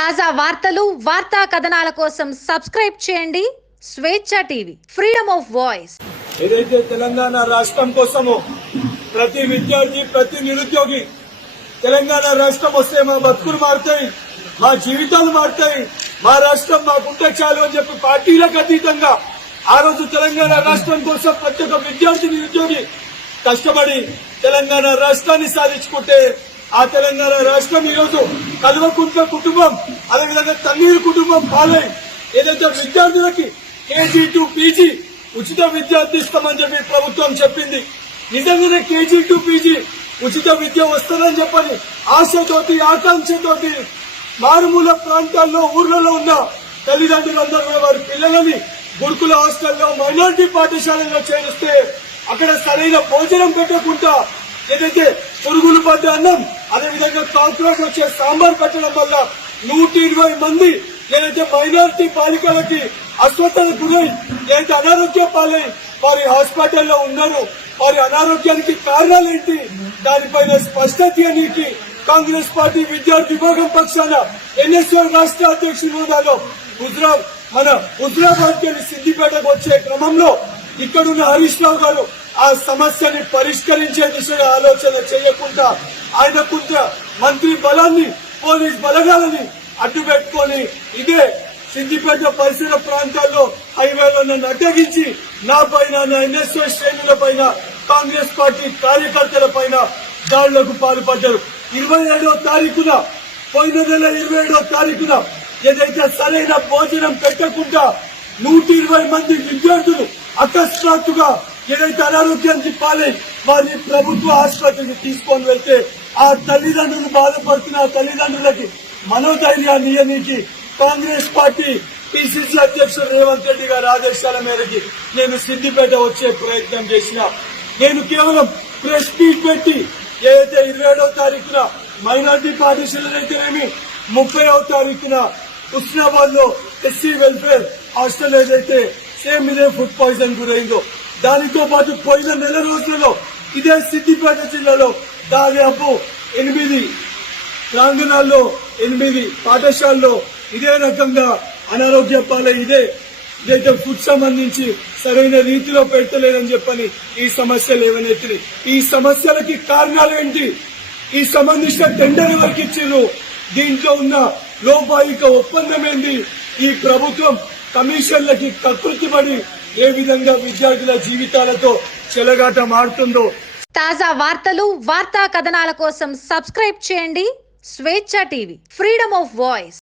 తాజా వార్తలు వార్తా కథనాల కోసం సబ్స్క్రైబ్ చేయండి. స్వేచ్ఛ టీవీ ఫ్రీడమ్ ఆఫ్ వాయిస్. ఏదైతే తెలంగాణ రాష్ట్రం కోసమో ప్రతి విద్యార్థి ప్రతి నిరుద్యోగి తెలంగాణ రాష్ట్రం వస్తే మా బతుకులు మారుతాయి మా జీవితాలు మారుతాయి మా రాష్ట్రం మాకుంటే చాలు అని చెప్పి పార్టీలకు అతీతంగా ఆ రోజు తెలంగాణ రాష్ట్రం కోసం ప్రతి ఒక్క విద్యార్థి నిరుద్యోగి కష్టపడి తెలంగాణ రాష్ట్రాన్ని సాధించుకుంటే ఆ తెలంగాణ రాష్ట్రం ఈరోజు కల్వకుంట్ల కుటుంబం అదేవిధంగా తన్నీరు కుటుంబం పాలై ఏదైతే విద్యార్థులకి కేజీ టు పీజీ ఉచిత విద్య అందిస్తామని చెప్పి ప్రభుత్వం చెప్పింది. నిజంగానే కేజీ టు పీజీ ఉచిత విద్య వస్తుందని చెప్పని ఆశతోటి ఆకాంక్షతోటి మారుమూల ప్రాంతాల్లో ఊర్లలో ఉన్న తల్లిదండ్రులందరూ కూడా వారి పిల్లలని గురుకుల హాస్టల్లో మైనార్టీ పాఠశాలలో చేరిస్తే అక్కడ సరైన భోజనం పెట్టకుండా ఏదైతే పురుగులు పడ్డ అన్నం అదేవిధంగా కాంక్రీట్ వచ్చే సాంబార్ పెట్టడం వల్ల నూట ఇరవై మంది లేదంటే మైనారిటీ బాలికలకి అస్వస్థత గురై లేదంటే అనారోగ్య పాలై వారి హాస్పిటల్లో ఉన్నారు. వారి అనారోగ్యానికి కారణాలేంటి దానిపైన స్పష్టత ఇవ్వనీకి కాంగ్రెస్ పార్టీ విద్యార్థి విభాగం పక్షాన ఎన్ఎస్ఆర్ రాష్ట్ర అధ్యక్షుల హోదాలో హుజరాబాద్ మన హుజరాబాద్ కెళ్ళి సిద్దిపేటకు వచ్చే క్రమంలో ఇక్కడున్న హరీష్ రావు గారు ఆ సమస్యని పరిష్కరించే దిశగా ఆలోచన చేయకుండా ఆయనకుంట మంత్రి బలాన్ని పోలీస్ బలగాలని అడ్డు పెట్టుకొని ఇదే సిద్దిపేట పరిసర ప్రాంతాల్లో హైవేలను నన్ను అడ్డగించి నా పైన నా ఎన్ఎస్ఓ శ్రేణుల పైన కాంగ్రెస్ పార్టీ కార్యకర్తల పైన దాడులకు పాల్పడ్డారు. ఇరవై ఏడో తారీఖున పోయిన నెల ఇరవై ఏడో తారీఖున ఏదైతే సరైన భోజనం పెట్టకుండా నూట ఇరవై మంది విద్యార్థులు అకస్మాత్తుగా ఏదైతే అనారోగ్యానికి పాలై వారిని ప్రభుత్వ ఆసుపత్రికి తీసుకొని వెళ్తే ఆ తల్లిదండ్రులు బాధపడుతున్న తల్లిదండ్రులకి మనోధైర్యాన్ని ఇయ్యనీకి కాంగ్రెస్ పార్టీ పిసిసి అధ్యక్షుడు రేవంత్ రెడ్డి గారి ఆదేశాల మేరకి నేను సిద్దిపేట వచ్చే ప్రయత్నం చేసిన. నేను కేవలం ప్రెస్ మీట్ పెట్టి ఏదైతే ఇరవై ఏడవ తారీఖున మైనార్టీ పాఠశాలలైతేనేమి ముప్పైవ తారీఖున హుస్నాబాద్లో ఎస్సీ వెల్ఫేర్ హాస్టల్ ఏదైతే సేమ్ ఇదే ఫుడ్ పాయిజన్ గురైందో? దానితో పాటు పోయిన నెల రోజులలో ఇదే సిద్దిపేట జిల్లాలో దాదాపు ఎనిమిది ప్రాంగణాల్లో ఎనిమిది పాఠశాలలో ఇదే రకంగా అనారోగ్య పాలై ఇదే. ఇదైతే ఫుడ్ సంబంధించి సరైన రీతిలో పెట్టలేదని చెప్పని ఈ సమస్యలు ఏవనెత్తి ఈ సమస్యలకి కారణాలు ఏంటి? ఈ సంబంధించిన టెండర్ ఎవరికి ఇచ్చారు దీంట్లో ఉన్న లోపాయిక ఒప్పందం ఏంటి ఈ ప్రభుత్వం కమిషన్లకి కకృతిపడి ఏ విధంగా విద్యార్థుల జీవితాలతో చెలగాట మారుతుందో తాజా వార్తలు వార్తా కథనాల కోసం సబ్స్క్రైబ్ చేయండి స్వేచ్ఛ టీవీ. Freedom of voice